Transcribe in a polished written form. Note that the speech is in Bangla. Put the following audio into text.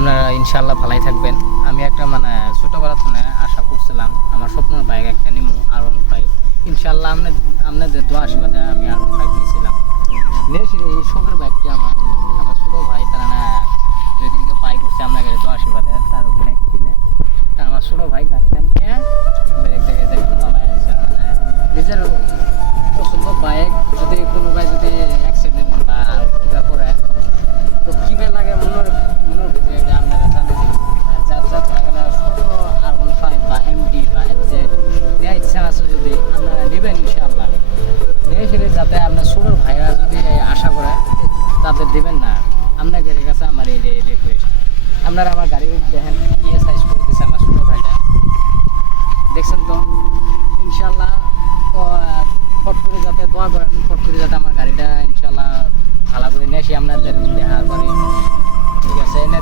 আপনারা ইনশাআল্লাহ ভালোই থাকবেন। আমি একটা মানে ছোটোবেলা থেকে আশা করছিলাম আমার স্বপ্নের বাইক একটা নিমু R15। ইনশাআল্লাহ আপনাদের দোয়া আশীর্বাদে আমি R15 নিয়েছিলাম। এই শখের বাইকটি আমার ছোটো ভাই তারা না যেদিনকে বাই করছে আপনার গাড়ি দোয়া আশীর্বাদে তার ওখানে কিনে আমার ছোটো ভাই গাড়িটা নিয়ে নিজের পছন্দ বাইক যদি কোনো ভাই যদি অ্যাক্সিডেন্ট বা কিবা করে তো কিভাবে লাগে মনের ভিতরে এটা আপনারা জানেন। যার যা ধরা গেলে ছোটো R15 বা MD বা MZ নেওয়ার ইচ্ছা আছে যদি আপনারা নেবেন ইনশাআল্লাহ। নিয়ে সেটা যাতে আপনার ছোটোর ভাইরা যদি আশা করে তাদের দেবেন না। আপনার গাড়ির কাছে আমার এই রিকোয়েস্ট, আপনারা আমার গাড়ি দেখেন কি সাইজ করে দিচ্ছে আমার ছোটো ভাইটা, দেখছেন তো। ইনশাআল্লাহ ফট করে যাতে দোয়া করেন, ফট করে যাতে আমার গাড়িটা ইনশাআল্লাহ ভালো করে নিয়ে আসি আপনাদের দেখার পরে, ঠিক আছে। এনে